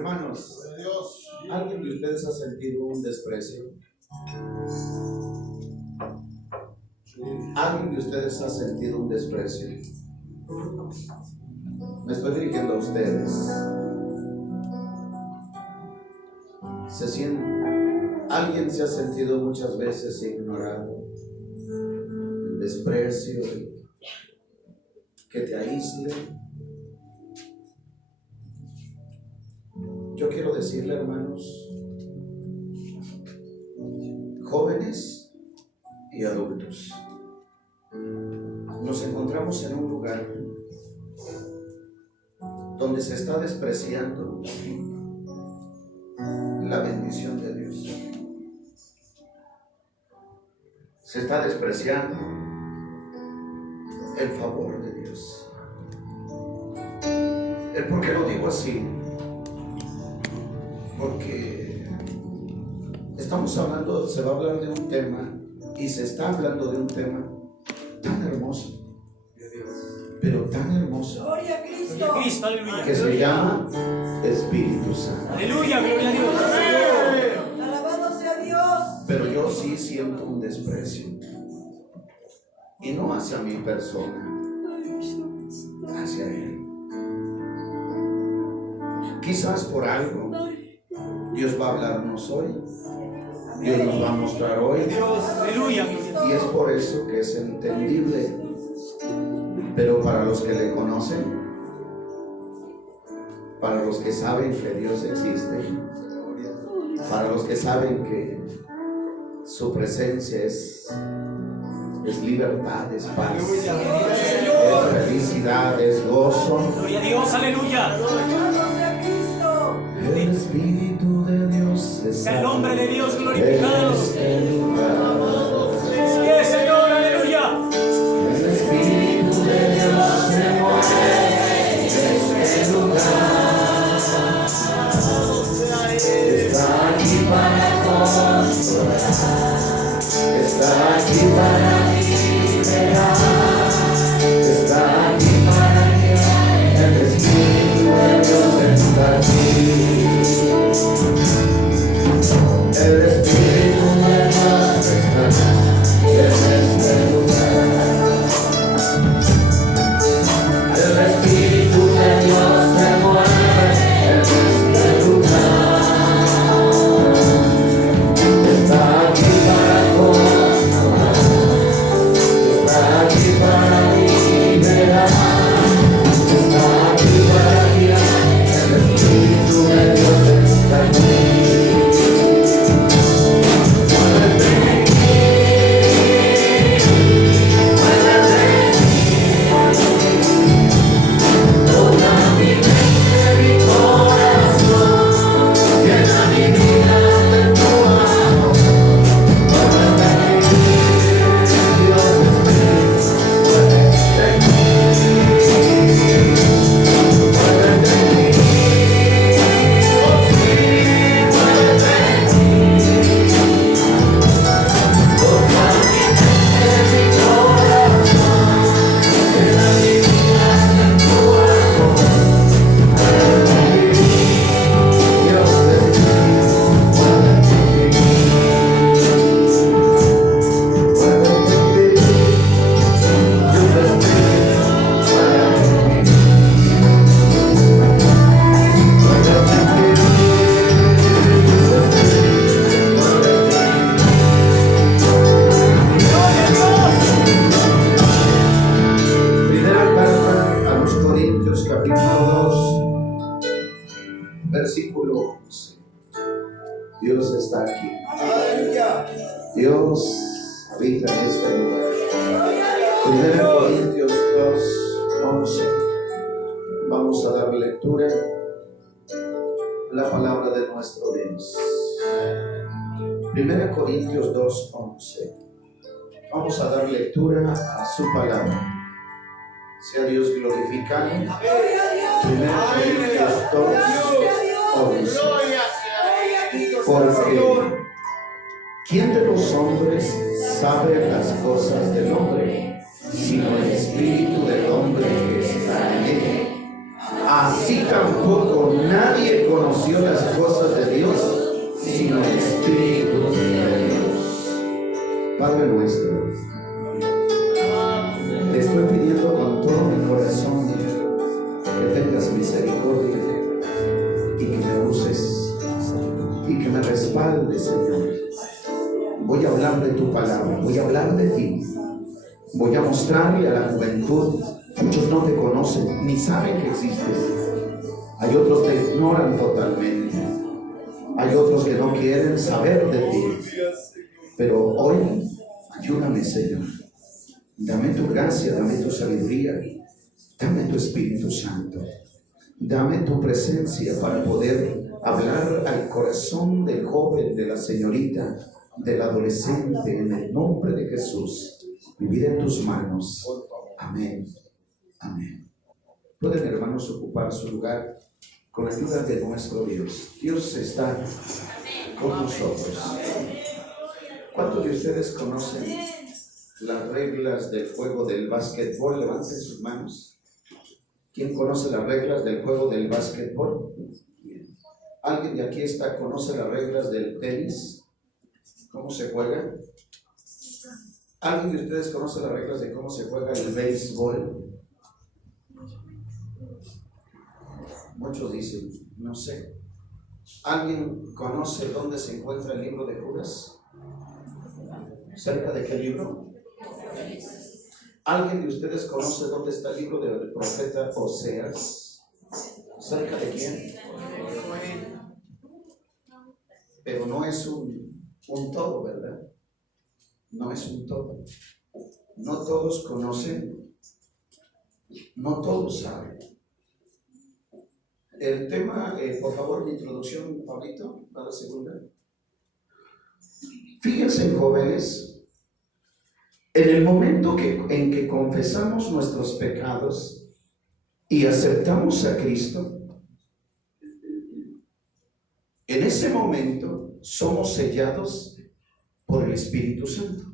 Hermanos, ¿alguien de ustedes ha sentido un desprecio? ¿Alguien de ustedes ha sentido un desprecio? Me estoy dirigiendo a ustedes. Alguien se ha sentido muchas veces ignorado, el desprecio, que te aísle. Yo quiero decirle, hermanos, jóvenes y adultos, nos encontramos en un lugar donde se está despreciando la bendición de Dios. Se está despreciando el favor de Dios. ¿Por qué lo digo así? Porque estamos hablando, se va a hablar de un tema y se está hablando de un tema tan hermoso, pero tan hermoso, gloria a Cristo, aleluya, que se llama Espíritu Santo. Aleluya, gloria a Dios. Alabado sea Dios. Pero yo sí siento un desprecio, y no hacia mi persona, hacia Él. Quizás por algo Dios va a hablarnos hoy, Dios nos va a mostrar hoy, Aleluya. y es por eso que es entendible. Pero para los que le conocen, para los que saben que Dios existe, para los que saben que su presencia es libertad, es paz, es felicidad, es gozo. Gloria a Dios, aleluya. Alabado sea Cristo. El Espíritu de Dios está El nombre de Dios glorificado. en este lugar. Sí, Señor, aleluya. El Espíritu de Dios se mueve en este lugar. Está aquí para consolar, está aquí para liberar, está aquí para guiar. El Espíritu de Dios está aquí. El Espíritu de Dios está en este lugar. El Espíritu de Dios se mueve en este lugar. Está aquí para consolar, está aquí para liberar, está aquí para guiar. El Espíritu de Dios está aquí. Versículo 11. Dios está aquí. Dios habita en este lugar. 1 Corintios 2:11. Vamos a dar lectura a la palabra de nuestro Dios. 1 Corintios 2:11. Vamos a dar lectura a su palabra. Sea Dios glorificado. 1 Corintios 2:11. Porque ¿quién de los hombres sabe las cosas del hombre, sino el espíritu del hombre que está en él? Así tampoco nadie conoció hablar de tu palabra, voy a hablar de ti. Voy a mostrarle a la juventud. Muchos no te conocen, ni saben que existes. Hay otros que te ignoran totalmente. Hay otros que no quieren saber de ti. Pero hoy, ayúdame, Señor. Dame tu gracia, dame tu sabiduría, dame tu Espíritu Santo. Dame tu presencia para poder hablar al corazón del joven, de la señorita, del adolescente, en el nombre de Jesús. Vivir en tus manos. Amén. Amén. Pueden, hermanos, ocupar su lugar con la ayuda de nuestro Dios. Dios está con nosotros. ¿Cuántos de ustedes conocen las reglas del juego del básquetbol? Levanten sus manos. ¿Quién conoce las reglas del juego del básquetbol? ¿Alguien de aquí conoce las reglas del tenis? ¿Cómo se juega? ¿Alguien de ustedes conoce las reglas de cómo se juega el béisbol? Muchos dicen, no sé. ¿Alguien conoce dónde se encuentra el libro de Judas? ¿Cerca de qué libro? ¿Alguien de ustedes conoce dónde está el libro del profeta Oseas? ¿Cerca de quién? Pero no es un todo, ¿verdad? No es un todo. No todos conocen, no todos saben. El tema, por favor, de introducción, Pablito, a la segunda. Fíjense, jóvenes, en el momento en que confesamos nuestros pecados y aceptamos a Cristo, en ese momento somos sellados por el Espíritu Santo.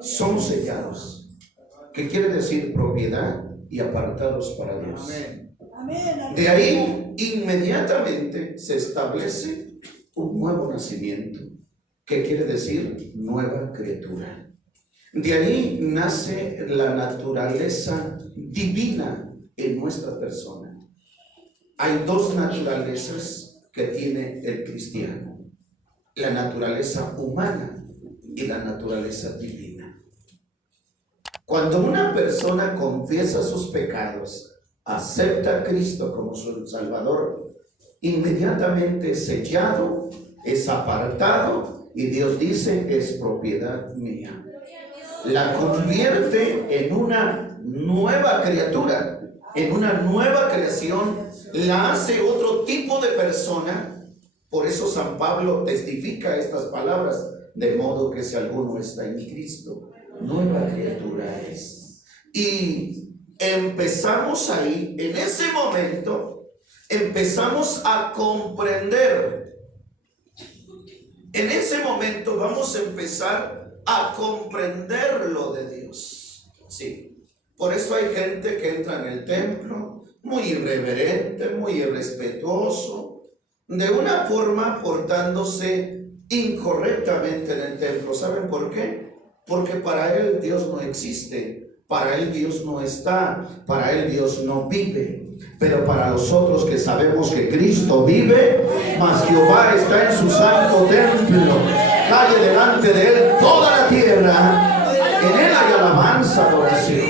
Somos sellados. ¿Qué quiere decir? Propiedad y apartados para Dios. Amén. De ahí inmediatamente se establece un nuevo nacimiento. ¿Qué quiere decir? Nueva criatura. De ahí nace la naturaleza divina en nuestra persona. Hay dos naturalezas que tiene el cristiano: la naturaleza humana y la naturaleza divina. Cuando una persona confiesa sus pecados, acepta a Cristo como su Salvador, inmediatamente es sellado, es apartado, y Dios dice, es propiedad mía. La convierte en una nueva criatura, en una nueva creación, la hace otro tipo de persona. Por eso San Pablo testifica estas palabras: de modo que si alguno está en Cristo, nueva criatura es. Y empezamos ahí, en ese momento, empezamos a comprender. En ese momento vamos a empezar a comprender lo de Dios. Sí. Por eso hay gente que entra en el templo muy irreverente, muy irrespetuoso, de una forma portándose incorrectamente en el templo. ¿Saben por qué? Porque para él Dios no existe, para él Dios no está, para él Dios no vive. Pero para nosotros que sabemos que Cristo vive, mas Jehová está en su santo templo, calle delante de él toda la tierra, en él hay alabanza, adoración.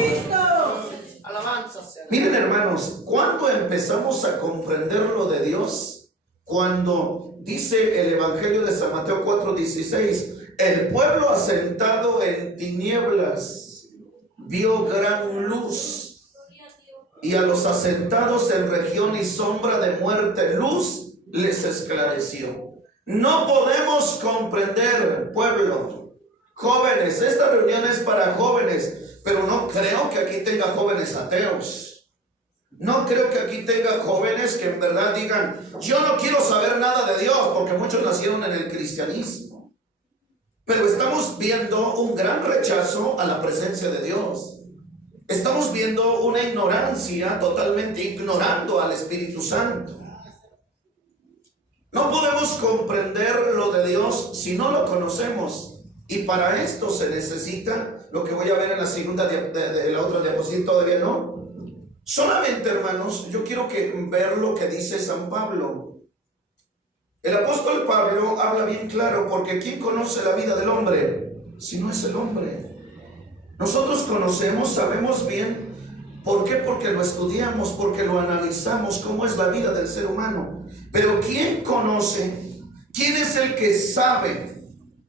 Miren, hermanos, cuando empezamos a comprender lo de Dios, cuando dice el Evangelio de San Mateo 4:16, el pueblo asentado en tinieblas vio gran luz, y a los asentados en región y sombra de muerte, luz les esclareció. No podemos comprender, pueblo, jóvenes, esta reunión es para jóvenes, pero no creo que aquí tenga jóvenes ateos. No creo que aquí tenga jóvenes que en verdad digan, yo no quiero saber nada de Dios, porque muchos nacieron en el cristianismo. Pero estamos viendo un gran rechazo a la presencia de Dios. Estamos viendo una ignorancia, totalmente ignorando al Espíritu Santo. No podemos comprender lo de Dios si no lo conocemos. Y para esto se necesita lo que voy a ver en la segunda de la otra diapositiva, todavía no. Solamente, hermanos, yo quiero ver lo que dice San Pablo. El apóstol Pablo habla bien claro, porque ¿quién conoce la vida del hombre? Si no es el hombre. Nosotros conocemos, sabemos bien. ¿Por qué? Porque lo estudiamos, porque lo analizamos, cómo es la vida del ser humano. Pero ¿quién conoce? ¿Quién es el que sabe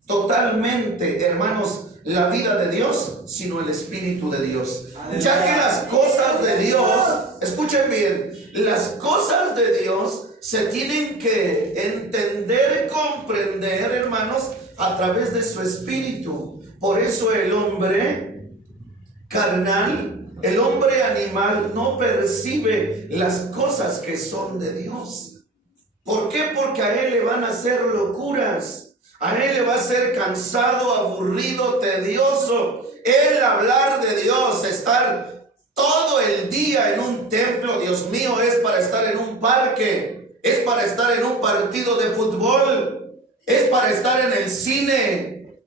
totalmente, hermanos, la vida de Dios? Sino el Espíritu de Dios. Ya que las cosas de Dios, escuchen bien, las cosas de Dios se tienen que entender, comprender, hermanos, a través de su Espíritu. Por eso el hombre carnal, el hombre animal no percibe las cosas que son de Dios. ¿Por qué? Porque a él le van a hacer locuras, a él le va a ser cansado, aburrido, tedioso el hablar de Dios, estar todo el día en un templo. Dios mío, es para estar en un parque, es para estar en un partido de fútbol, es para estar en el cine.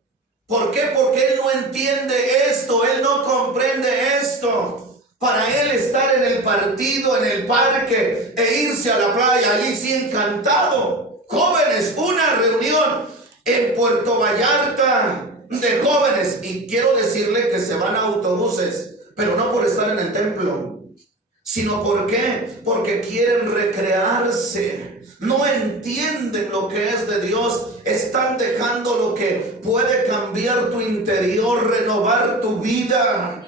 ¿Por qué? Porque él no entiende esto, él no comprende esto. Para él estar en el partido, en el parque e irse a la playa, allí sí encantado. Jóvenes, una reunión en Puerto Vallarta de jóvenes, y quiero decirle que se van a autobuses, pero no por estar en el templo, sino ¿por qué? Porque quieren recrearse. No entienden lo que es de Dios. Están dejando lo que puede cambiar tu interior, renovar tu vida,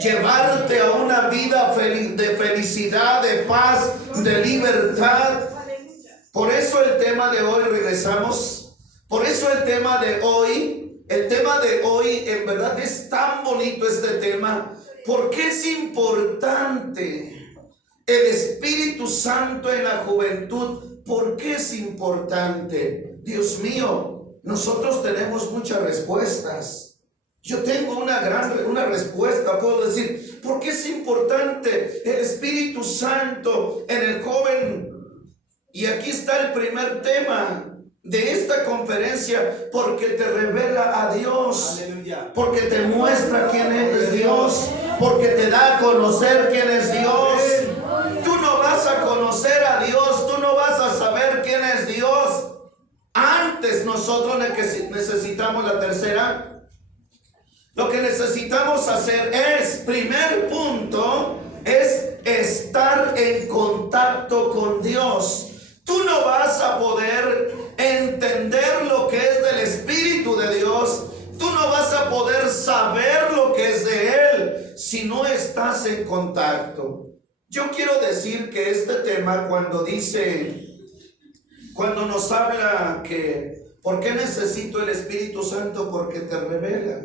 llevarte a una vida de felicidad, de paz, de libertad. Por eso el tema de hoy, regresamos, por eso el tema de hoy en verdad es tan bonito este tema, porque es importante el Espíritu Santo en la juventud. ¿Por qué es importante? Dios mío, nosotros tenemos muchas respuestas. Yo tengo una respuesta, puedo decir, ¿por qué es importante el Espíritu Santo en el joven? Y aquí está el primer tema de esta conferencia: porque te revela a Dios. Aleluya. Porque te muestra quién es Dios, porque te da a conocer quién es Dios. Tú no vas a conocer a Dios, tú no vas a saber quién es Dios. Antes nosotros necesitamos la tercera. Lo que necesitamos hacer es, primer punto, es estar en contacto con Dios. Tú no vas a poder entender lo que es del Espíritu de Dios, tú no vas a poder saber lo que es de Él si no estás en contacto. Yo quiero decir que este tema, cuando nos habla que ¿por qué necesito el Espíritu Santo? Porque te revela.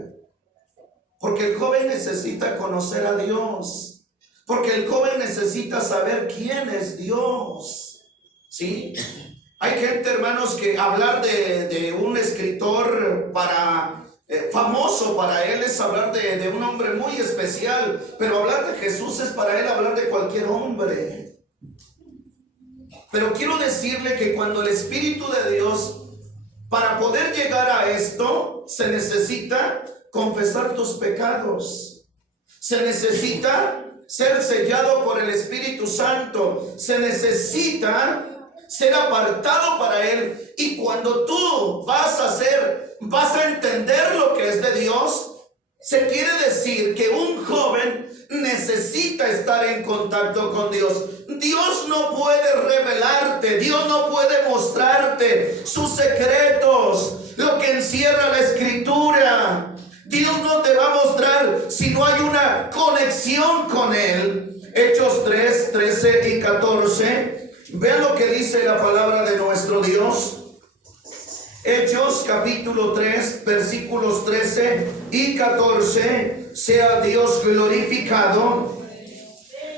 Porque el joven necesita conocer a Dios, porque el joven necesita saber quién es Dios. ¿Sí? Hay gente, hermanos, que hablar de un escritor famoso para él es hablar de un hombre muy especial, pero hablar de Jesús es para él hablar de cualquier hombre. Pero quiero decirle que cuando el Espíritu de Dios, para poder llegar a esto, se necesita confesar tus pecados, se necesita ser sellado por el Espíritu Santo, se necesita ser apartado para Él. Y cuando tú vas a entender lo que es de Dios, se quiere decir que un joven necesita estar en contacto con Dios. Dios no puede revelarte, Dios no puede mostrarte sus secretos, lo que encierra la Escritura. Dios no te va a mostrar si no hay una conexión con Él. Hechos 3, 13 y 14. Vean lo que dice la palabra de nuestro Dios. Hechos capítulo 3, versículos 13 y 14. Sea Dios glorificado.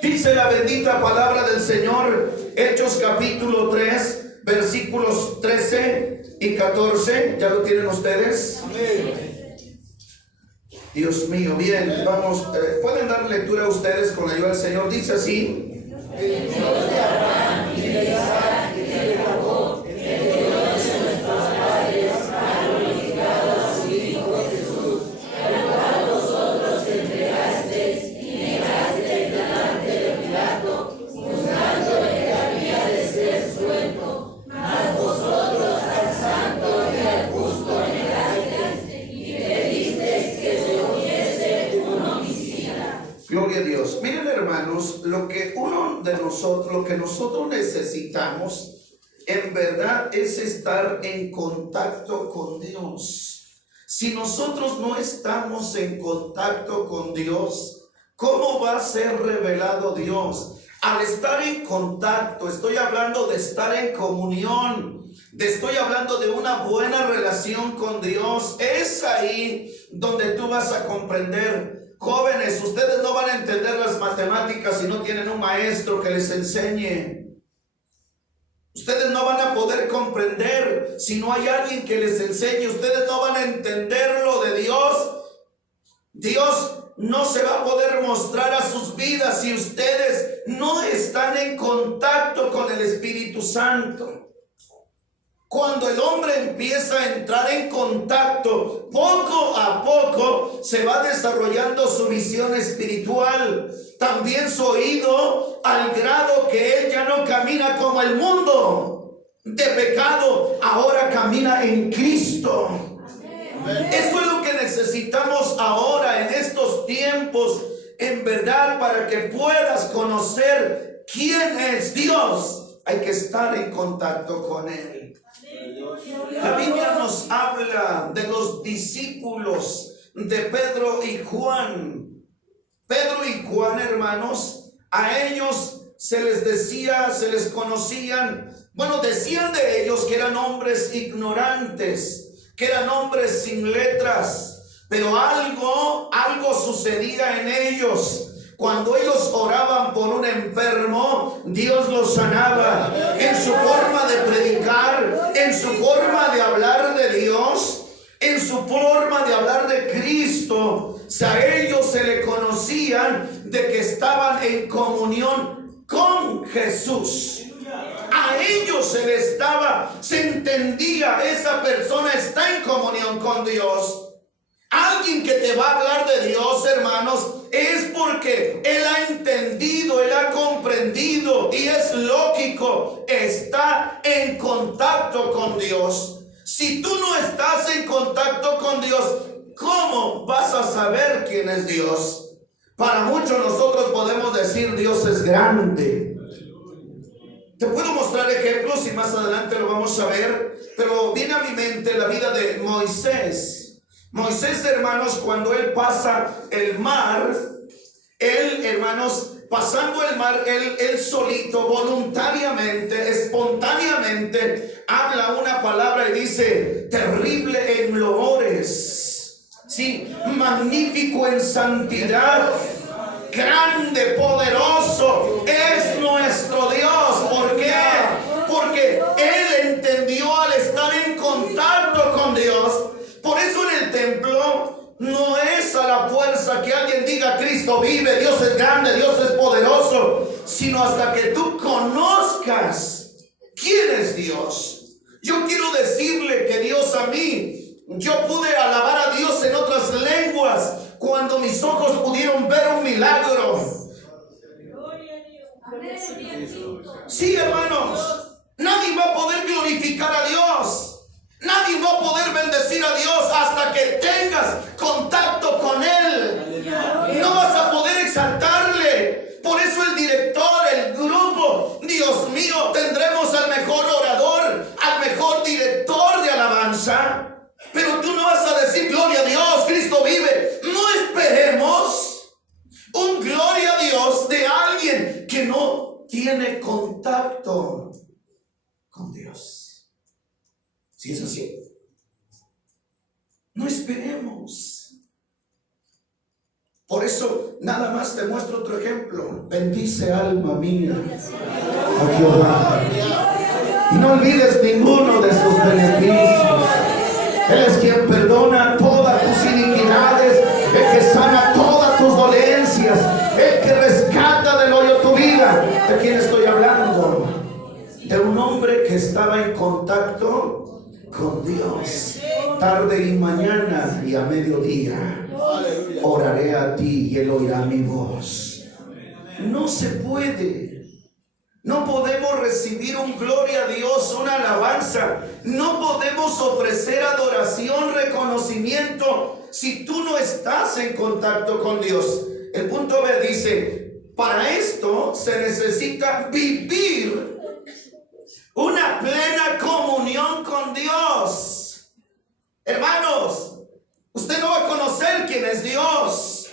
Dice la bendita palabra del Señor. Hechos capítulo 3, versículos 13 y 14. ¿Ya lo tienen ustedes? Amén. Dios mío, bien, vamos, pueden dar lectura a ustedes con la ayuda del Señor. Dice así: El Dios de Abraham y de Isaac y de Jacob, el Dios de nuestros padres, ha glorificado a su Hijo Jesús, al cual vosotros entregasteis y negasteis delante de Pilato, juzgando que había de ser suelto, mas vosotros lo que nosotros necesitamos en verdad es estar en contacto con Dios. Si nosotros no estamos en contacto con Dios, ¿cómo va a ser revelado Dios? Al estar en contacto, estoy hablando de estar en comunión, estoy hablando de una buena relación con Dios. Es ahí donde tú vas a comprender. Jóvenes, ustedes no van a entender las matemáticas si no tienen un maestro que les enseñe. Ustedes no van a poder comprender si no hay alguien que les enseñe. Ustedes no van a entender lo de Dios. Dios no se va a poder mostrar a sus vidas si ustedes no están en contacto con el Espíritu Santo. Cuando el hombre empieza a entrar en contacto, poco a poco se va desarrollando su visión espiritual, también su oído, al grado que él ya no camina como el mundo de pecado, ahora camina en Cristo. Eso es lo que necesitamos ahora en estos tiempos, en verdad, para que puedas conocer quién es Dios. Hay que estar en contacto con Él. La Biblia nos habla de los discípulos de Pedro y Juan. Pedro y Juan, hermanos, a ellos se les decía, se les conocían, decían de ellos que eran hombres ignorantes, que eran hombres sin letras, pero algo sucedía en ellos. Cuando ellos oraban por un enfermo, Dios los sanaba. En su forma de predicar, en su forma de hablar de Dios, en su forma de hablar de Cristo, a ellos se le conocían de que estaban en comunión con Jesús. A ellos se entendía, esa persona está en comunión con Dios. Alguien que te va a hablar de Dios, hermanos, es porque él ha entendido, él ha comprendido, y es lógico, está en contacto con Dios. Si tú no estás en contacto con Dios, ¿cómo vas a saber quién es Dios? Para muchos nosotros podemos decir Dios es grande. Te puedo mostrar ejemplos y más adelante lo vamos a ver, pero viene a mi mente la vida de Moisés. Moisés, hermanos, cuando él pasa el mar, pasando el mar, él solito, voluntariamente, espontáneamente, habla una palabra y dice, terrible en loores, sí, magnífico en santidad, grande, poderoso, es nuestro Dios. ¿Por qué? Porque él entendió al estar en contacto con Dios. Por eso en el templo no es a la fuerza que alguien diga Cristo vive, Dios es grande, Dios es poderoso, sino hasta que tú conozcas quién es Dios. Yo quiero decirle que Dios a mí, yo pude alabar a Dios en otras lenguas cuando mis ojos pudieron ver un milagro. Sí, hermanos, nadie va a poder glorificar a Dios. Nadie va a poder bendecir a Dios hasta que tengas contacto con Él. No vas a poder exaltarle. Por eso el director, el grupo, Dios mío, tendremos al mejor orador, al mejor director de alabanza. Pero tú no vas a decir gloria a Dios, Cristo vive. No esperemos un gloria a Dios de alguien que no tiene contacto con Dios. Si es así, no esperemos. Por eso, nada más te muestro otro ejemplo. Bendice, alma mía, a Jehová, y no olvides ninguno de sus beneficios. Él es quien perdona todas tus iniquidades, el que sana todas tus dolencias, el que rescata del hoyo tu vida. ¿De quién estoy hablando? De un hombre que estaba en contacto con Dios. Tarde y mañana y a mediodía oraré a ti y Él oirá mi voz. No se puede. No podemos recibir un gloria a Dios, una alabanza. No podemos ofrecer adoración, reconocimiento si tú no estás en contacto con Dios. El punto B dice, para esto se necesita vivir una plena comunión con Dios. Hermanos, usted no va a conocer quién es Dios.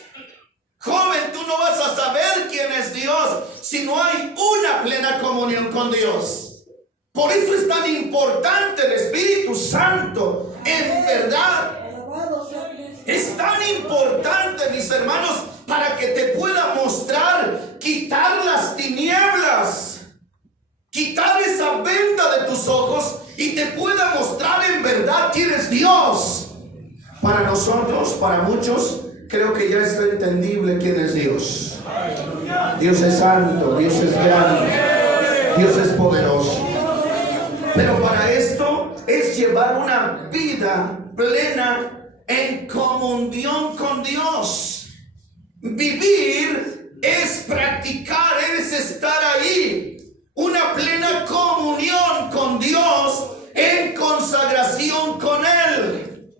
Joven, tú no vas a saber quién es Dios si no hay una plena comunión con Dios. Por eso es tan importante el Espíritu Santo. En verdad, es tan importante, mis hermanos, para que te pueda mostrar, quitar las tinieblas, quitar esa venda de tus ojos y te pueda mostrar en verdad quién es Dios. Para nosotros, para muchos, creo que ya está entendible quién es Dios. Dios es santo, Dios es grande, Dios es poderoso. Pero para esto es llevar una vida plena en comunión con Dios. Vivir es practicar, es estar ahí. Una plena comunión con Dios en consagración con Él.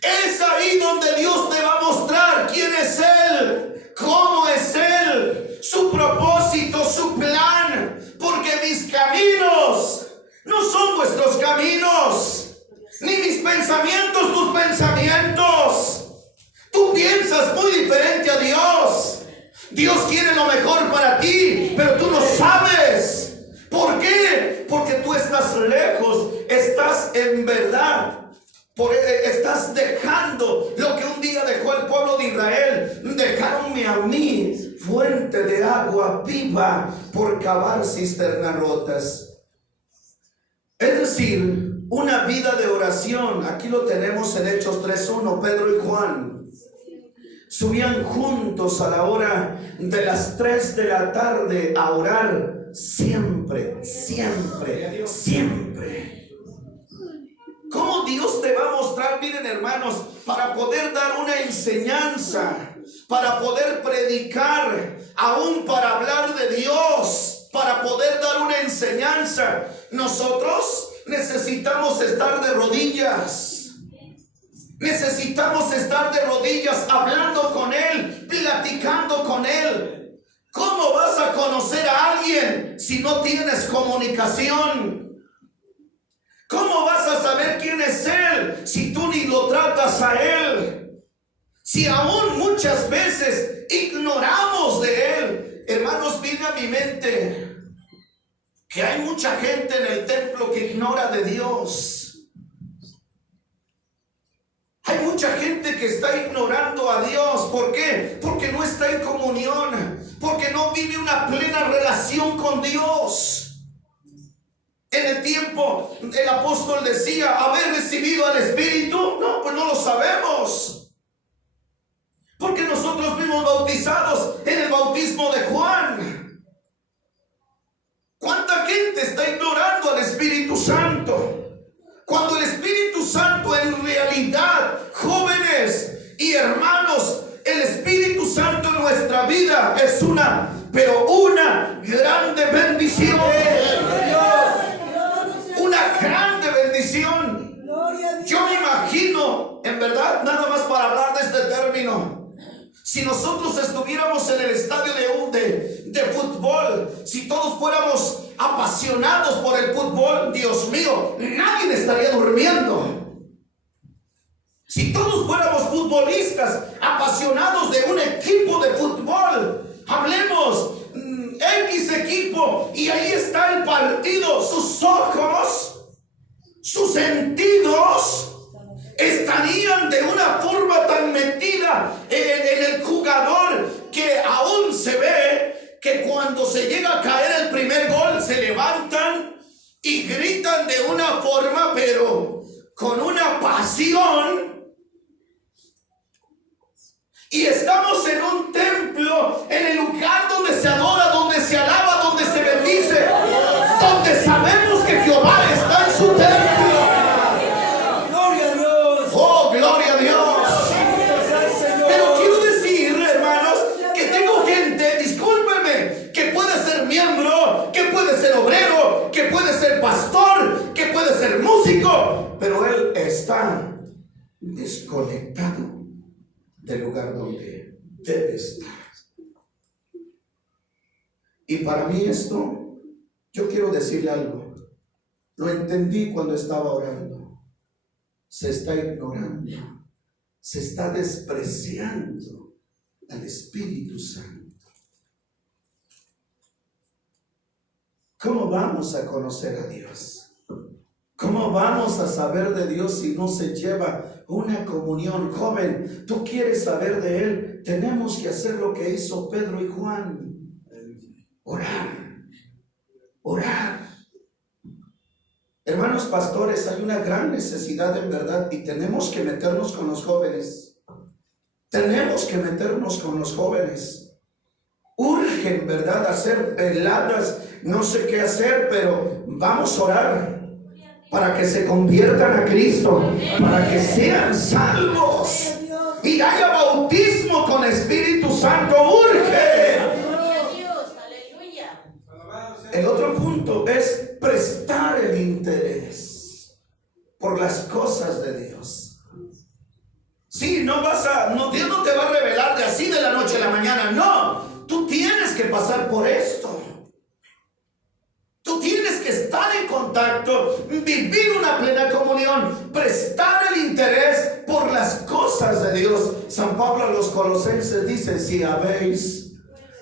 Es ahí donde Dios te va a mostrar quién es Él, cómo es Él, su propósito, su plan. Porque mis caminos no son vuestros caminos, ni mis pensamientos tus pensamientos. Tú piensas muy diferente a Dios. Dios quiere lo mejor para ti, pero tú no sabes. ¿Por qué? Porque tú estás lejos, estás en verdad. Estás dejando lo que un día dejó el pueblo de Israel. Dejaronme a mí fuente de agua viva por cavar cisternas rotas. Es decir, una vida de oración. Aquí lo tenemos en Hechos 3:1. Pedro y Juan subían juntos a la hora de las 3 de la tarde a orar. Siempre, siempre, siempre. ¿Cómo Dios te va a mostrar? Miren, hermanos, para poder dar una enseñanza, para poder predicar, aún para hablar de Dios, para poder dar una enseñanza, nosotros necesitamos estar de rodillas. Necesitamos estar de rodillas hablando con Él, platicando con Él. ¿Cómo vas a conocer a alguien si no tienes comunicación? ¿Cómo vas a saber quién es Él si tú ni lo tratas a Él? Si aún muchas veces ignoramos de Él. Hermanos, viene a mi mente que hay mucha gente en el templo que ignora de Dios. Hay mucha gente que está ignorando a Dios. ¿Por qué? Porque no está en comunión, porque no vive una plena relación con Dios. En el tiempo el apóstol decía, ¿haber recibido al Espíritu? No, pues no lo sabemos, porque nosotros fuimos bautizados en el bautismo de Juan. ¿Cuánta gente está ignorando al Espíritu Santo? Cuando el Espíritu Santo en realidad, jóvenes y hermanos, el Espíritu Santo en nuestra vida es una grande bendición. Una grande bendición. Yo me imagino, en verdad, nada más para hablar de este término, si nosotros estuviéramos en el estadio de fútbol, si todos fuéramos apasionados por el fútbol, Dios mío, nadie estaría durmiendo. Si todos fuéramos futbolistas apasionados de un equipo de fútbol, hablemos X equipo y ahí está el partido, sus ojos, sus sentidos estarían de una forma tan metida en el jugador que aún se ve que cuando se llega a caer el primer gol se levantan y gritan de una forma, pero con una pasión. Y estamos en un templo, en el lugar donde se adora, donde se alaba, donde se bendice, donde sabemos que Jehová está en su templo. Gloria a Dios. Oh, gloria a Dios. Pero quiero decir, hermanos, que tengo gente, discúlpenme, que puede ser miembro, que puede ser obrero, que puede ser pastor, que puede ser músico, pero él está desconectado del lugar donde debe estar. Y para mí esto, yo quiero decirle algo. Lo entendí cuando estaba orando. Se está ignorando, se está despreciando al Espíritu Santo. ¿Cómo vamos a conocer a Dios? ¿Cómo vamos a saber de Dios si no se lleva una comunión? Joven, tú quieres saber de Él, tenemos que hacer lo que hizo Pedro y Juan. Orar, orar. Hermanos pastores, hay una gran necesidad en verdad y tenemos que meternos con los jóvenes. Tenemos que meternos con los jóvenes. Urge en verdad hacer veladas, no sé qué hacer, pero vamos a orar para que se conviertan a Cristo, para que sean salvos y haya bautismo con Espíritu Santo. Urge. El otro punto es prestar el interés por las cosas de Dios. Sí, Dios no te va a revelar de así de la noche a la mañana. No, tú tienes que pasar por esto. Tú tienes que estar en contacto, vivir una plena comunión, prestar el interés por las cosas de Dios. San Pablo a los Colosenses dice: si habéis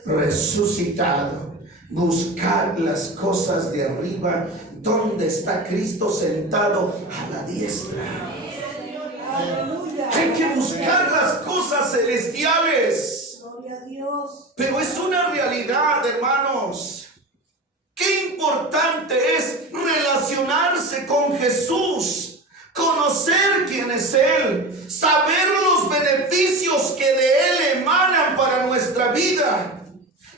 resucitado, buscad las cosas de arriba, donde está Cristo sentado a la diestra. Aleluya. Hay que buscar las cosas celestiales. Gloria a Dios. Pero es una realidad, hermanos. Qué importante es relacionarse con Jesús, conocer quién es Él, saber los beneficios que de Él emanan para nuestra vida.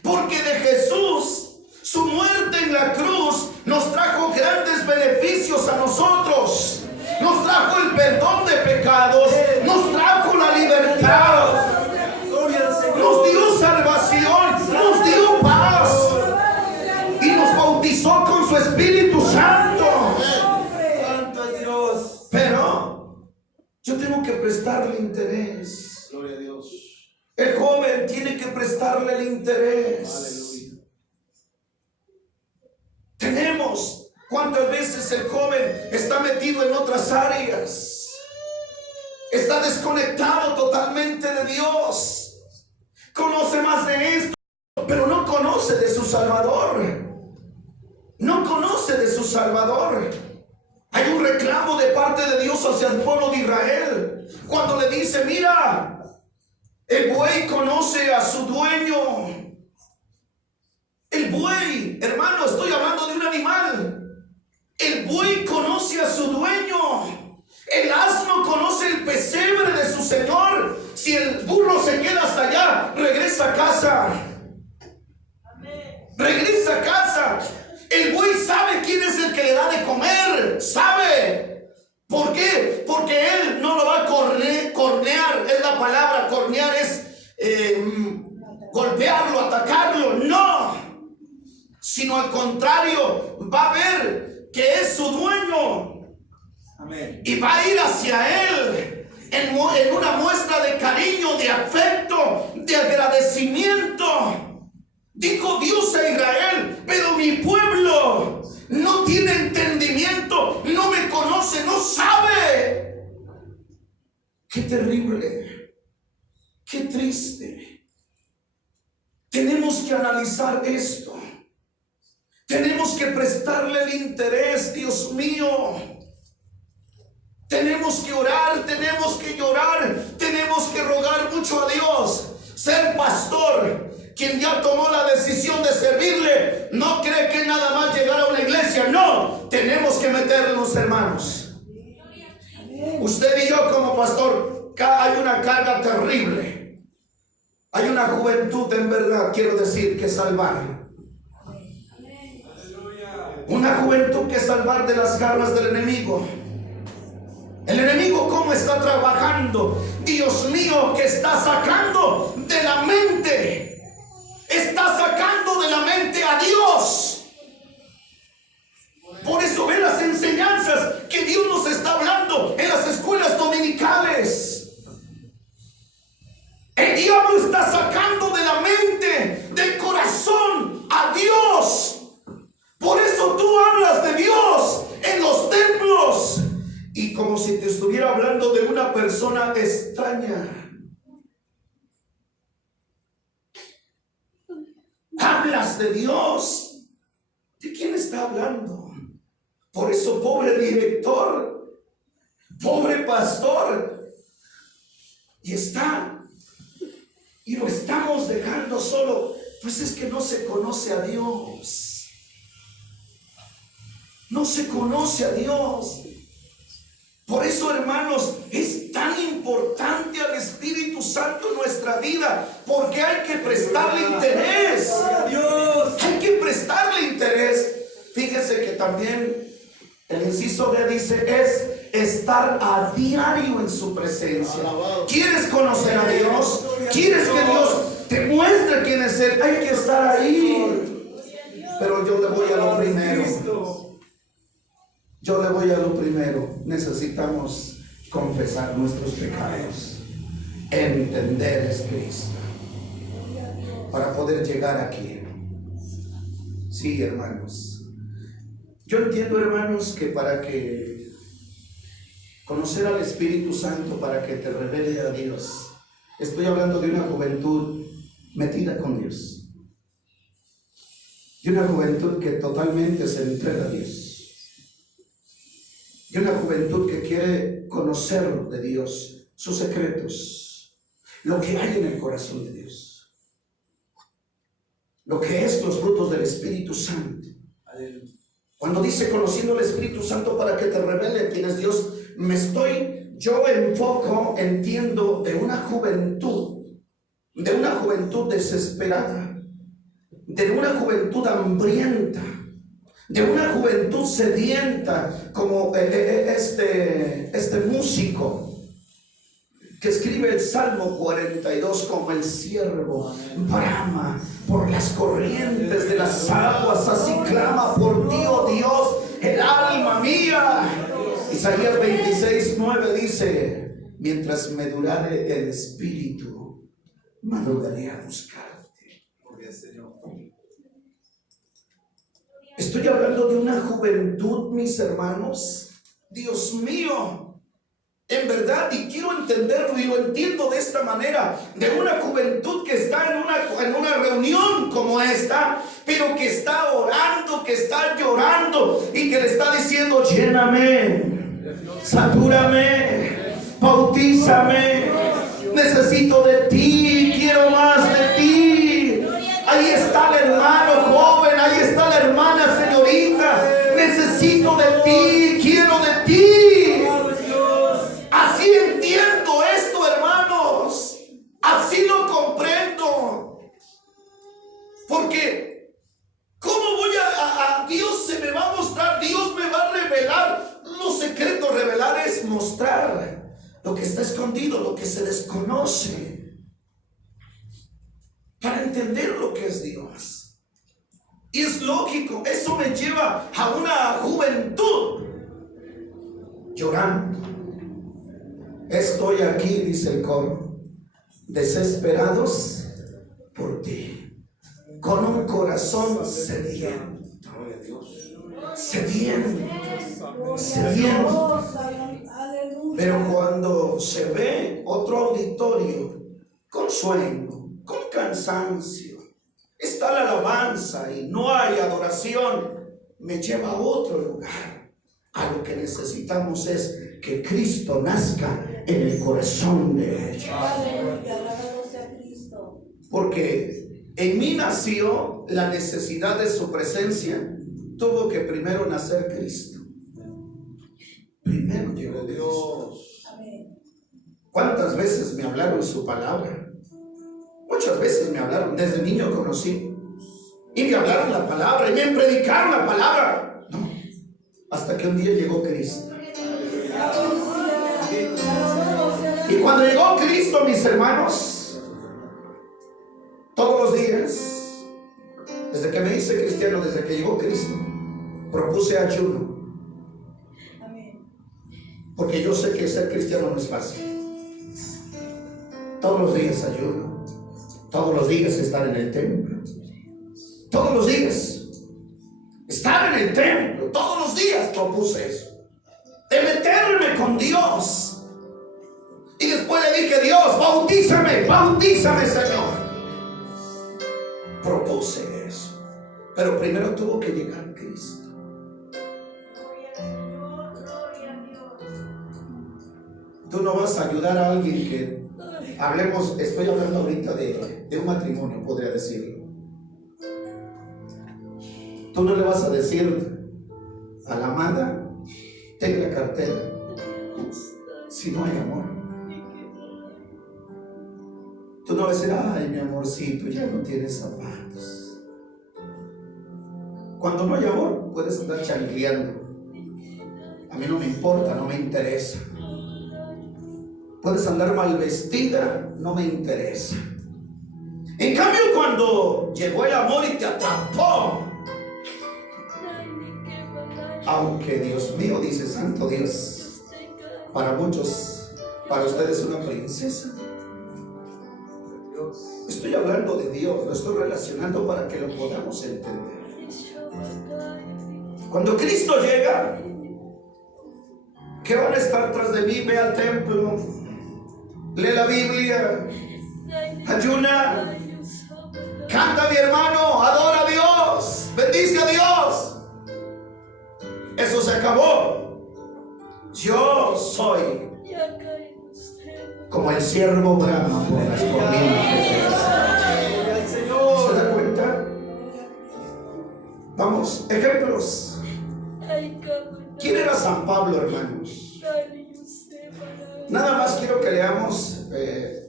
Porque de Jesús, su muerte en la cruz, nos trajo grandes beneficios a nosotros. Nos trajo el perdón de pecados, nos trajo la libertad, nos dio salvación, nos dio paz y nos bautizó con su Espíritu Santo. Santo es Dios. Pero yo tengo que prestarle interés. Gloria a Dios. El joven tiene que prestarle el interés. Aleluya. ¿Cuántas veces el joven está metido en otras áreas? Está desconectado totalmente de Dios. Conoce más de esto, pero no conoce de su Salvador. No conoce de su Salvador. Hay un reclamo de parte de Dios hacia el pueblo de Israel, cuando le dice: mira, el buey conoce a su dueño. El buey, hermano, estoy hablando de un animal. El buey conoce a su dueño. El asno conoce el pesebre de su señor. Si el burro se queda hasta allá, regresa a casa. Regresa a casa. El buey sabe quién es el que le da de comer. Sabe. ¿Por qué? Porque él no lo va a cornear. Es la palabra. Cornear es golpearlo, atacarlo. No. Sino al contrario, va a ver que es su dueño. Amén. Y va a ir hacia él en una muestra de cariño, de afecto, de agradecimiento. Dijo Dios a Israel: pero mi pueblo no tiene entendimiento, no me conoce, no sabe. Qué terrible, qué triste. Tenemos que analizar esto. Tenemos que prestarle el interés, Dios mío. Tenemos que orar, tenemos que llorar, tenemos que rogar mucho a Dios. Ser pastor, quien ya tomó la decisión de servirle, no cree que nada más llegar a una iglesia. No, tenemos que meternos, hermanos. Usted y yo como pastor, hay una carga terrible. Hay una juventud, en verdad, quiero decir, que salvar. Una juventud que salvar de las garras del enemigo. El enemigo, ¿cómo está trabajando? Dios mío, que está sacando de la mente. Está sacando de la mente a Dios. Por eso ve las enseñanzas que Dios nos está hablando en las escuelas dominicales. El diablo está sacando de la mente, del corazón a Dios. más de Dios. ¿De quién está hablando? Por eso, pobre director, pobre pastor, y lo estamos dejando solo. Pues es que no se conoce a Dios. No se conoce a Dios. Por eso, hermanos, es tan importante al Espíritu Santo en nuestra vida, porque hay que prestarle interés. Hay que prestarle interés. Fíjese que también el inciso B dice es estar a diario en su presencia. ¿Quieres conocer a Dios? ¿Quieres que Dios te muestre quién es Él? Hay que estar ahí. Pero yo le voy a lo primero. Yo le voy a lo primero. Necesitamos confesar nuestros pecados. Entender es Cristo para poder llegar aquí. Sí, hermanos. Yo entiendo, hermanos, que para que conocer al Espíritu Santo, para que te revele a Dios, estoy hablando de una juventud metida con Dios, de una juventud que totalmente se entrega a Dios, de una juventud que quiere conocer de Dios, sus secretos, lo que hay en el corazón de Dios, lo que es los frutos del Espíritu Santo. Cuando dice conociendo al Espíritu Santo para que te revele quién es Dios, yo entiendo de una juventud desesperada, de una juventud hambrienta, de una juventud sedienta, como este músico que escribe el Salmo 42, como el siervo brama por las corrientes de las aguas, así clama por ti, oh Dios, el alma mía. Isaías 26:9 dice: mientras me durare el espíritu, madrugaré a buscarte. Estoy hablando de una juventud, mis hermanos, Dios mío, en verdad, y quiero entenderlo, y lo entiendo de esta manera, de una juventud que está en una reunión como esta, pero que está orando, que está llorando, y que le está diciendo: lléname, satúrame, bautízame, necesito de ti, quiero más de ti. Ahí está el hermano joven, ahí está la hermana señorita, necesito de ti, quiero de ti. Así entiendo esto, hermanos, así lo comprendo, porque ¿cómo voy a Dios se me va a mostrar, Dios me va a revelar los secretos? Revelar es mostrar lo que está escondido, lo que se desconoce, para entender lo que es Dios. Y es lógico, eso me lleva a una juventud llorando. Estoy aquí, dice el coro, desesperados por ti, con un corazón sediento, sediento. Pero cuando se ve otro auditorio con sueño, con cansancio, está la alabanza y no hay adoración, me lleva a otro lugar. A lo que necesitamos es que Cristo nazca en el corazón de ellos. Porque en mí nació la necesidad de su presencia. Tuvo que primero nacer Cristo. Primero llegó Dios. ¿Cuántas veces me hablaron su palabra? Muchas veces me hablaron. Desde niño conocí. Y me hablaron la palabra y me predicaron la palabra. No. Hasta que un día llegó Cristo. Y cuando llegó Cristo, mis hermanos, todos los días, desde que me hice cristiano, desde que llegó Cristo, propuse ayuno. Porque yo sé que ser cristiano no es fácil. Todos los días ayuno. Todos los días estar en el templo. Todos los días estar en el templo. Todos los días propuse eso. De meterme con Dios. Y después le dije: Dios, bautízame, Señor. Propuse eso. Pero primero tuvo que llegar Cristo. Tú no vas a ayudar a alguien que, estoy hablando ahorita de un matrimonio, podría decirlo. Tú no le vas a decir a la amada, ten la cartera, si no hay amor. Tú no vas a decir, ay, mi amorcito, ya no tienes zapatos. Cuando no hay amor, puedes andar changueando. A mí no me importa, no me interesa. Puedes andar mal vestida, no me interesa. En cambio, cuando llegó el amor y te atrapó, aunque Dios mío, dice Santo Dios, para muchos, para ustedes una princesa. Estoy hablando de Dios, lo estoy relacionando para que lo podamos entender. Cuando Cristo llega, ¿qué van a estar tras de mí? Ve al templo, lee la Biblia, ayuna, canta, mi hermano, adora a Dios, bendice a Dios. Eso se acabó. Yo soy como el siervo brama por las corrientes. ¿Se da cuenta? Vamos, ejemplos. ¿Quién era San Pablo, hermanos? Nada más quiero que leamos,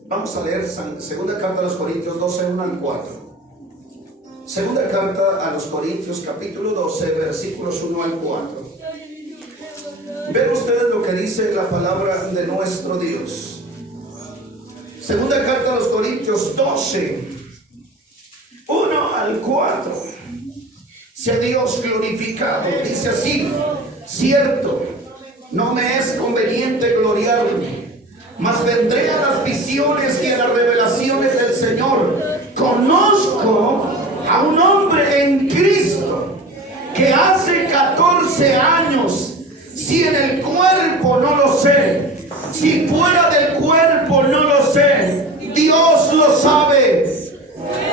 vamos a leer segunda carta a los Corintios 12, 1 al 4. Segunda carta a los Corintios, capítulo 12, versículos 1 al 4. Ven ustedes lo que dice la palabra de nuestro Dios. Segunda carta a los Corintios 12, 1 al 4. Sea Dios glorificado. Dice así: cierto, no me es conveniente gloriarme, mas vendré a las visiones y a las revelaciones del Señor. Conozco a un hombre en Cristo que hace 14 años, si en el cuerpo no lo sé, si fuera del cuerpo no lo sé, Dios lo sabe,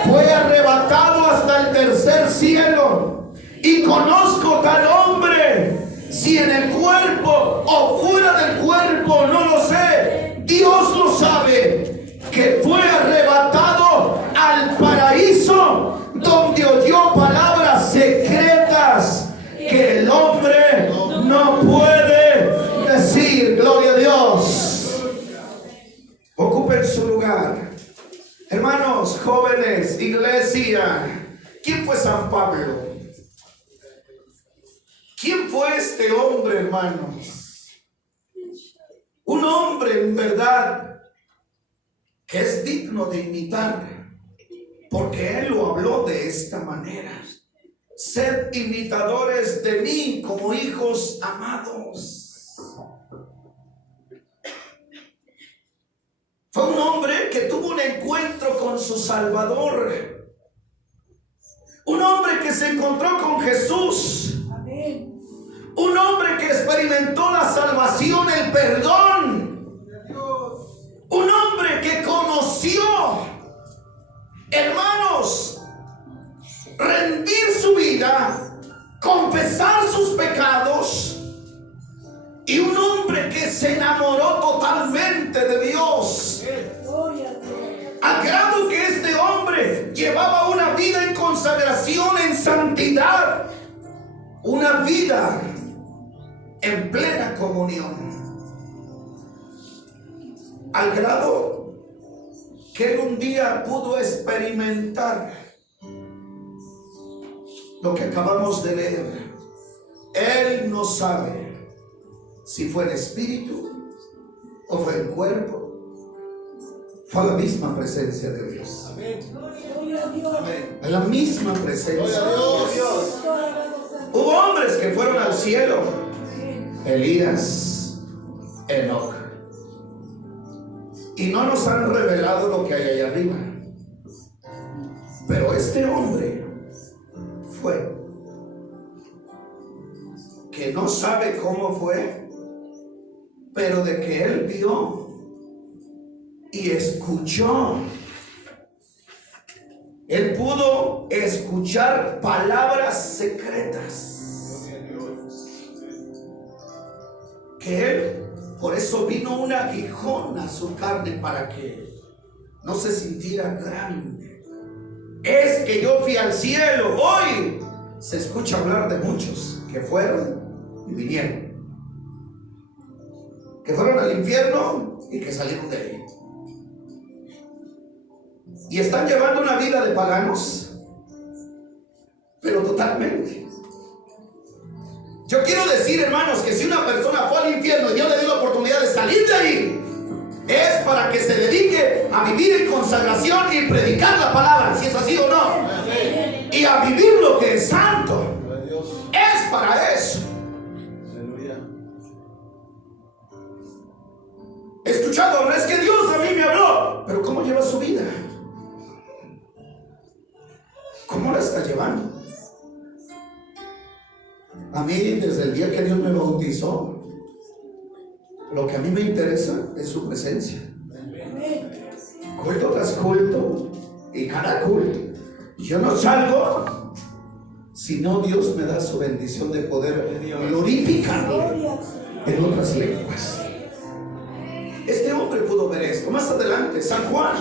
fue arrebatado hasta el tercer cielo. Y conozco tal hombre, si en el cuerpo o fuera del cuerpo no lo sé, Dios lo sabe, que fue arrebatado al paraíso, donde oyó palabras secretas que el hombre no puede decir. Gloria a Dios. Ocupen su lugar. Hermanos, jóvenes, iglesia. ¿Quién fue San Pablo? ¿Quién fue este hombre, hermanos? Un hombre en verdad que es digno de imitar, porque él lo habló de esta manera: sed imitadores de mí como hijos amados. Fue un hombre que tuvo un encuentro con su Salvador, un hombre que se encontró con Jesús. Un hombre que experimentó la salvación, el perdón. Un hombre que conoció, hermanos, rendir su vida, confesar sus pecados. Y un hombre que se enamoró totalmente de Dios, al grado que este hombre llevaba una vida en consagración, en santidad, una vida en plena comunión, al grado que él un día pudo experimentar lo que acabamos de leer. Él no sabe si fue en espíritu o fue en cuerpo, fue a la misma presencia de Dios. Amén. A la misma presencia de Dios. Hubo hombres que fueron al cielo: Elías, Enoc, y no nos han revelado lo que hay allá arriba. Pero este hombre fue, que no sabe cómo fue, pero de que él vio y escuchó Él pudo escuchar palabras secretas que él, por eso vino un aguijón a su carne para que no se sintiera grande. Es que yo fui al cielo. Hoy se escucha hablar de muchos que fueron y vinieron, que fueron al infierno y que salieron de ahí, y están llevando una vida de paganos, pero totalmente. Yo quiero decir, hermanos, que si una persona fue al infierno y Dios le dio la oportunidad de salir de ahí, es para que se dedique a vivir en consagración y predicar la palabra, si es así o no, y a vivir lo que es santo. Es para eso. He escuchado, no es que Dios a mí me habló, pero ¿cómo lleva su vida? ¿Cómo la está llevando? A mí, desde el día que Dios me bautizó, lo que a mí me interesa es su presencia. Culto tras culto, y cada culto, yo no salgo si no Dios me da su bendición de poder glorificarle en otras lenguas. Este hombre pudo ver esto. Más adelante, San Juan,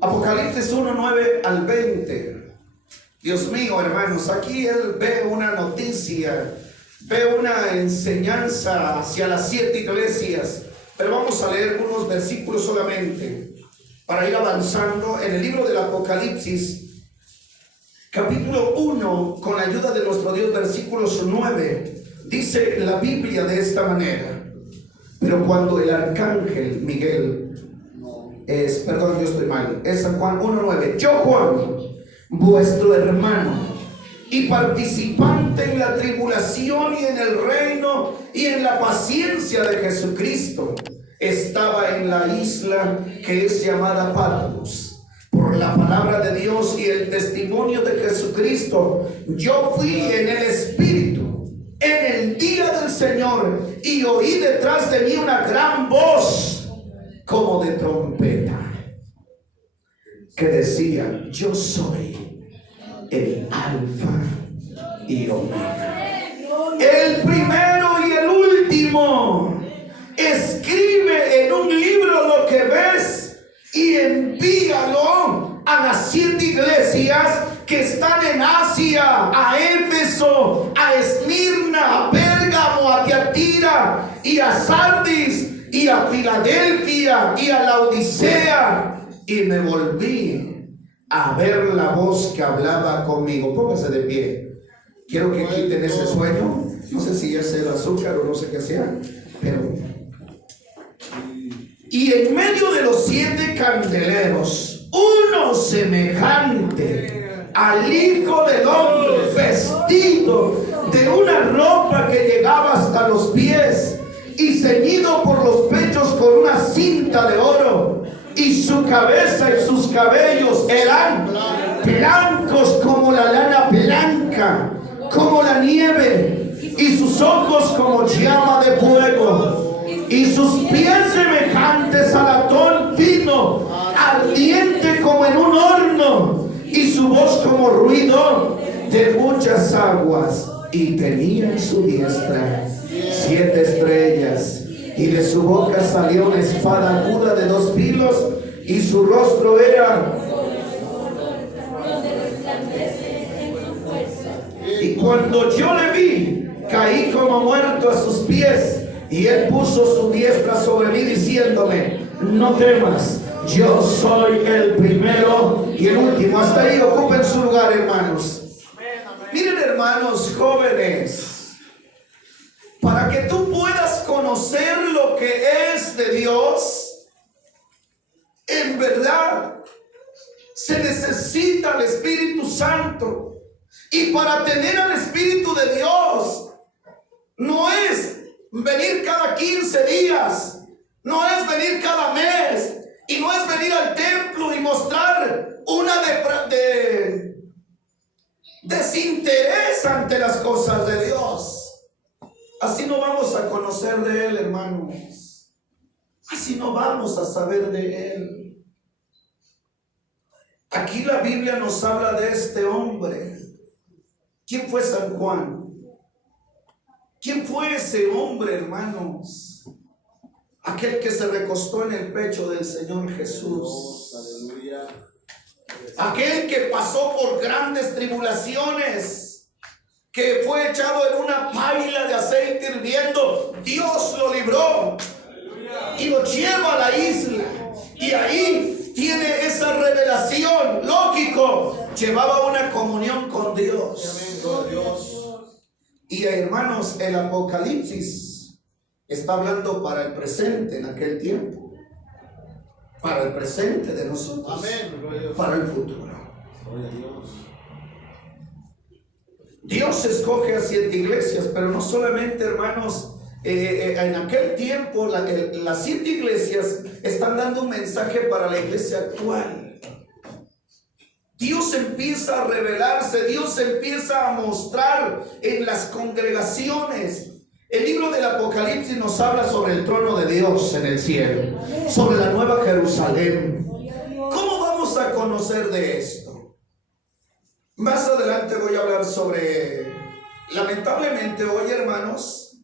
Apocalipsis 1, 9 al 20. Dios mío, hermanos, aquí él ve una noticia, ve una enseñanza hacia las 7 iglesias. Pero vamos a leer unos versículos solamente para ir avanzando en el libro del Apocalipsis, capítulo 1, con la ayuda de nuestro Dios, versículos 9. Dice la Biblia de esta manera: pero cuando el arcángel Miguel, es San Juan 1:9. Yo, Juan, vuestro hermano y participante en la tribulación y en el reino y en la paciencia de Jesucristo, estaba en la isla que es llamada Patmos. Por la palabra de Dios y el testimonio de Jesucristo, yo fui en el Espíritu en el día del Señor y oí detrás de mí una gran voz como de trompeta que decía: yo soy el Alfa y Omega, el primero y el último. Escribe en un libro lo que ves y envíalo a las 7 iglesias que están en Asia: a Éfeso, a Esmirna, a Pérgamo, a Tiatira y a Sardis y a Filadelfia y a Laodicea. Y me volví a ver la voz que hablaba conmigo. Póngase de pie. Quiero que quiten ese sueño. No sé si es el azúcar o no sé qué sea, pero... Y en medio de los 7 candeleros, uno semejante al Hijo del Hombre, vestido de una ropa que llegaba hasta los pies y ceñido por los pechos con una cinta de oro, y su cabeza y sus cabellos eran blancos como la lana blanca, como la nieve, y sus ojos como llama de fuego, y sus pies semejantes a latón fino, ardiente como en un horno, y su voz como ruido de muchas aguas. Y tenía en su diestra 7 estrellas, y de su boca salió una espada aguda de 2 filos, y su rostro era... Y cuando yo le vi, caí como muerto a sus pies, y él puso su diestra sobre mí diciéndome: no temas, yo soy el primero y el último. Hasta ahí, ocupen su lugar, hermanos. Miren, hermanos jóvenes, para que tú puedas conocer lo que es de Dios, en verdad se necesita el Espíritu Santo. Y para tener al Espíritu de Dios, no es venir cada 15 días, no es venir cada mes, y no es venir al templo y mostrar una desinterés ante las cosas de Dios. Así no vamos a conocer de Él, hermanos. Así no vamos a saber de Él. Aquí la Biblia nos habla de este hombre. ¿Quién fue San Juan? ¿Quién fue ese hombre, hermanos? Aquel que se recostó en el pecho del Señor Jesús. Aleluya. Aquel que pasó por grandes tribulaciones, que fue echado en una paila de aceite hirviendo. Dios lo libró y lo lleva a la isla. Y ahí tiene esa revelación. Lógico, llevaba una comunión con Dios. Y hermanos, el Apocalipsis está hablando para el presente en aquel tiempo, para el presente de nosotros, para el futuro. Dios escoge a 7 iglesias, pero no solamente, hermanos, en aquel tiempo las 7 iglesias están dando un mensaje para la iglesia actual. Dios empieza a revelarse, Dios empieza a mostrar en las congregaciones. El libro del Apocalipsis nos habla sobre el trono de Dios en el cielo, sobre la nueva Jerusalén. ¿Cómo vamos a conocer de esto? Más adelante voy a hablar sobre, lamentablemente hoy, hermanos,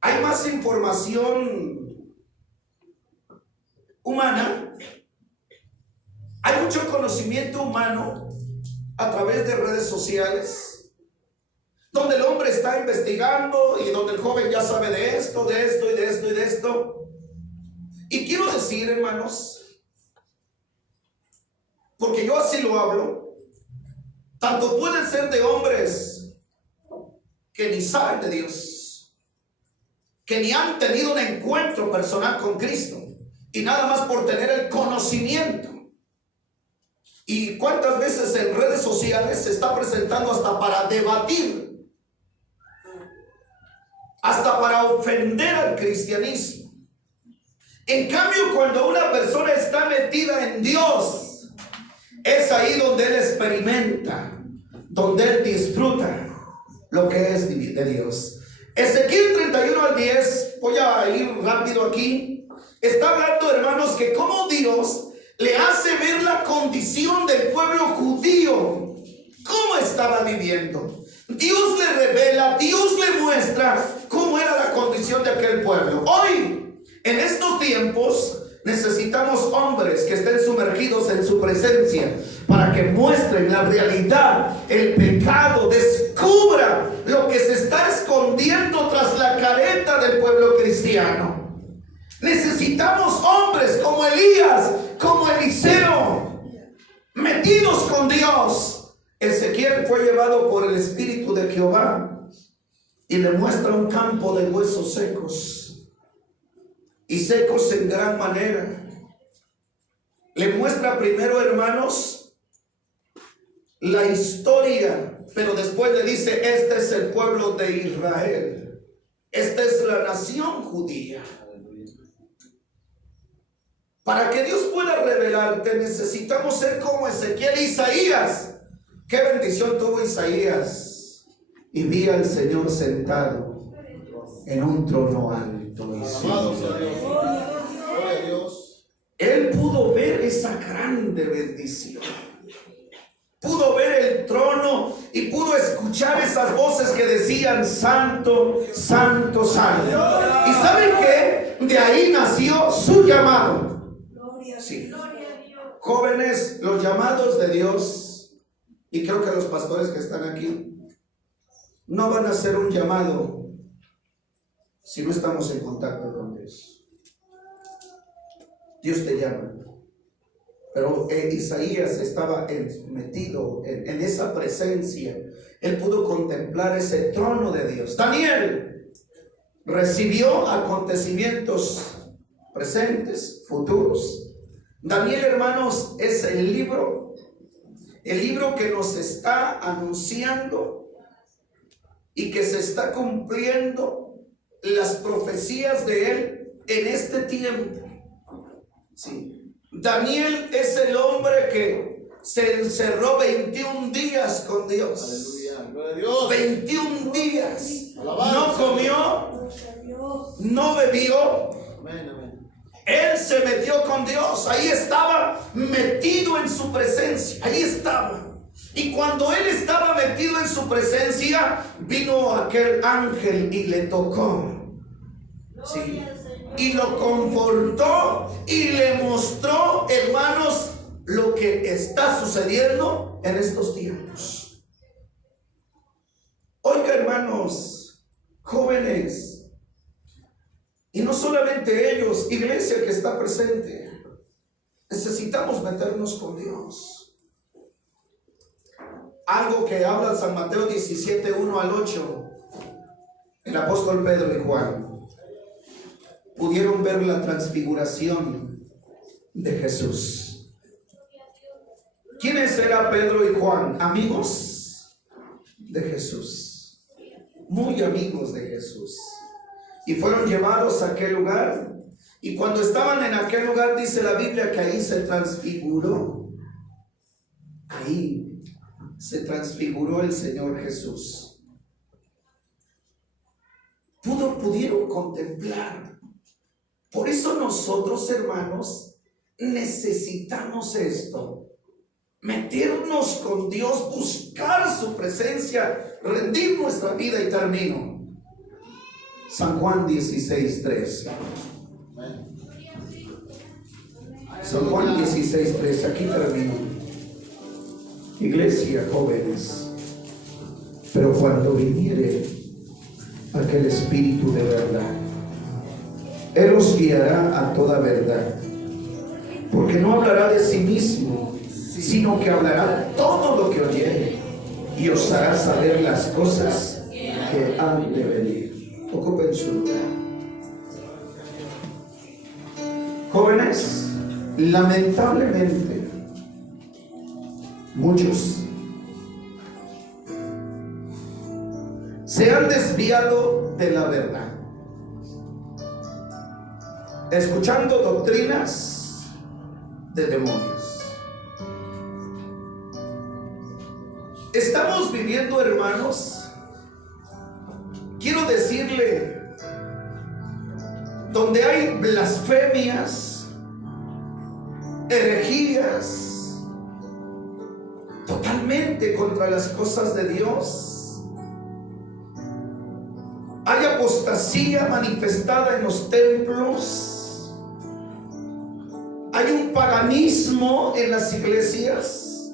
hay más información humana. Hay mucho conocimiento humano a través de redes sociales, donde el hombre está investigando y donde el joven ya sabe de esto, de esto y de esto y de esto. Y quiero decir, hermanos, porque yo así lo hablo, tanto pueden ser de hombres que ni saben de Dios, que ni han tenido un encuentro personal con Cristo, y nada más por tener el conocimiento. Y cuántas veces en redes sociales se está presentando hasta para debatir, hasta para ofender al cristianismo. En cambio, cuando una persona está metida en Dios, es ahí donde él experimenta, donde él disfruta lo que es de Dios. Ezequiel 31 al 10, voy a ir rápido aquí, está hablando, hermanos, que como Dios le hace ver la condición del pueblo judío, cómo estaba viviendo. Dios le revela, Dios le muestra cómo era la condición de aquel pueblo. Hoy, en estos tiempos, necesitamos hombres que estén sumergidos en su presencia para que muestren la realidad, el pecado, descubra lo que se está escondiendo tras la careta del pueblo cristiano. Necesitamos hombres como Elías, como Eliseo, metidos con Dios. Ezequiel fue llevado por el Espíritu de Jehová y le muestra un campo de huesos secos, y secos en gran manera. Le muestra primero, hermanos, la historia, pero después le dice: este es el pueblo de Israel, esta es la nación judía. Para que Dios pueda revelarte, necesitamos ser como Ezequiel e Isaías. Qué bendición tuvo Isaías. Y vi al Señor sentado en un trono alto. Él pudo ver esa grande bendición. Pudo ver el trono y pudo escuchar esas voces que decían: santo, santo, santo. ¿Y saben qué? De ahí nació su llamado. Sí. Jóvenes, los llamados de Dios, y creo que los pastores que están aquí, no van a ser un llamado si no estamos en contacto con Dios. Dios te llama. Pero Isaías estaba metido en esa presencia. Él pudo contemplar ese trono de Dios. Daniel recibió acontecimientos presentes, futuros. Daniel, hermanos, es el libro que nos está anunciando y que se está cumpliendo las profecías de él en este tiempo. Sí. Daniel es el hombre que se encerró 21 días con Dios. Aleluya. Gloria a Dios. 21 días. Alabanza. No comió, no bebió. Amén, amén. Él se metió con Dios. Ahí estaba metido en su presencia. Ahí estaba. Y cuando él estaba metido en su presencia, vino aquel ángel y le tocó. Sí. Y lo confortó y le mostró, hermanos, lo que está sucediendo en estos tiempos. Oiga, hermanos, jóvenes, y no solamente ellos, iglesia que está presente, necesitamos meternos con Dios. Algo que habla San Mateo 17, 1 al 8. El apóstol Pedro y Juan pudieron ver la transfiguración de Jesús. ¿Quiénes eran Pedro y Juan? Amigos de Jesús, muy amigos de Jesús, y fueron llevados a aquel lugar. Y cuando estaban en aquel lugar, dice la Biblia que ahí se transfiguró. Ahí se transfiguró el Señor Jesús. Pudieron contemplar. Por eso nosotros, hermanos, necesitamos esto: meternos con Dios, buscar su presencia, rendir nuestra vida. Y termino. San Juan 16:3. San Juan 16:3. Aquí termino. Iglesia, jóvenes, pero cuando viniere aquel Espíritu de verdad, Él os guiará a toda verdad, porque no hablará de sí mismo, sino que hablará todo lo que oyere, y os hará saber las cosas que han de venir. Ocupen su lugar. Jóvenes, lamentablemente, muchos se han desviado de la verdad, escuchando doctrinas de demonios. Estamos viviendo, hermanos, quiero decirle, donde hay blasfemias, herejías, totalmente contra las cosas de Dios. Hay apostasía manifestada en los templos. Hay un paganismo en las iglesias.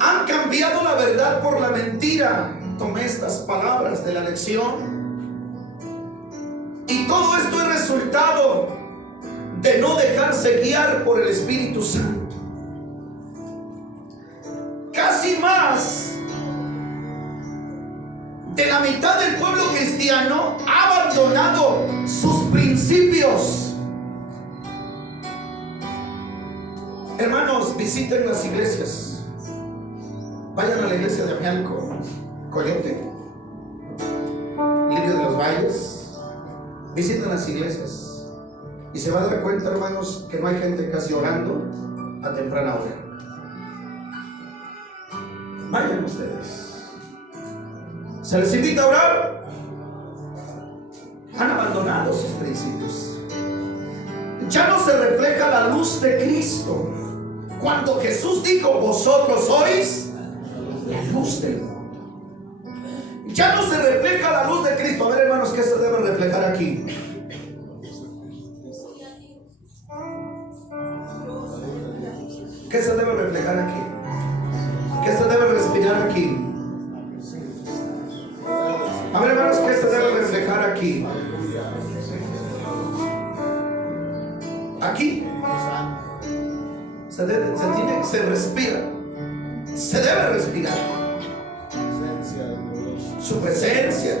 Han cambiado la verdad por la mentira. Tomé estas palabras de la lección. Y todo esto es resultado de no dejarse guiar por el Espíritu Santo. Casi más de la mitad del pueblo cristiano ha abandonado sus principios. Hermanos, visiten las iglesias. Vayan a la iglesia de Amialco, Coyote, Lirio de los Valles. Visiten las iglesias y se va a dar cuenta, hermanos, que no hay gente casi orando a temprana hora. Vayan ustedes. Se les invita a orar. Han abandonado sus principios. Ya no se refleja la luz de Cristo. Cuando Jesús dijo: vosotros sois la luz del mundo. Ya no se refleja la luz de Cristo. A ver, hermanos, ¿qué se debe reflejar aquí? ¿Qué se debe reflejar aquí? ¿Qué se debe respirar aquí? A ver, hermanos, ¿qué se debe reflejar aquí? Aquí se respira. Se debe respirar su presencia.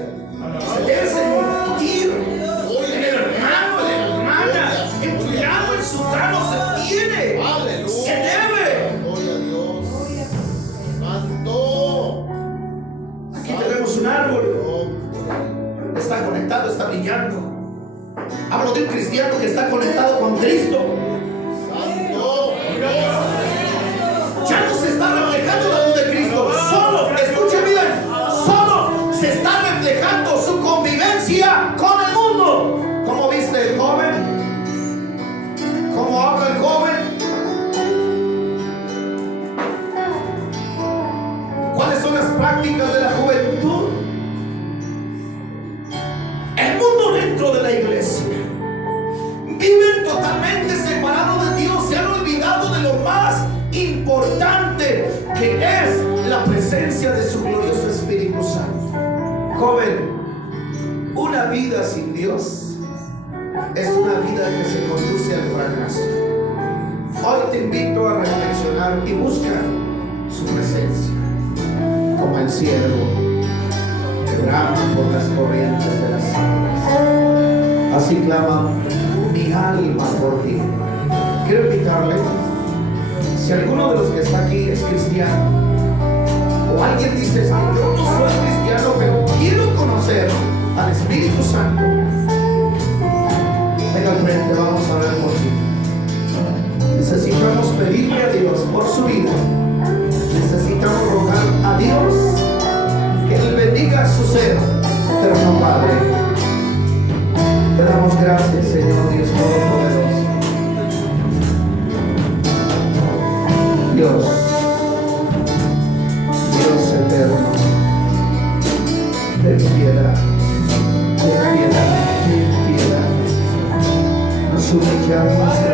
Se debe sentir en el hermano, en la hermana, enfriado en su trono. Se tiene, se debe. Aquí tenemos un árbol, está conectado, está brillando. Hablo de un cristiano que está conectado con Cristo. Ya no se está reflejando la luz de Cristo. Solo, escuchen bien, solo se está reflejando su convivencia con el mundo. ¿Cómo viste el joven? de su glorioso Espíritu Santo. Joven, una vida sin Dios es una vida que se conduce al fracaso. Hoy te invito a reflexionar y buscar su presencia, como el siervo que brama por las corrientes de las aguas. Así clama mi alma por ti. Quiero invitarle, si alguno de los que está aquí es cristiano, o alguien dice que yo no soy cristiano, pero quiero conocer al Espíritu Santo, venga al frente, vamos a orar por ti. Necesitamos pedirle a Dios por su vida. Necesitamos rogar a Dios que Él bendiga su ser, eterno Padre. Te damos gracias, Señor Dios Todopoderoso. Dios eterno, ten piedad, ten piedad, ten piedad. Nos humillamos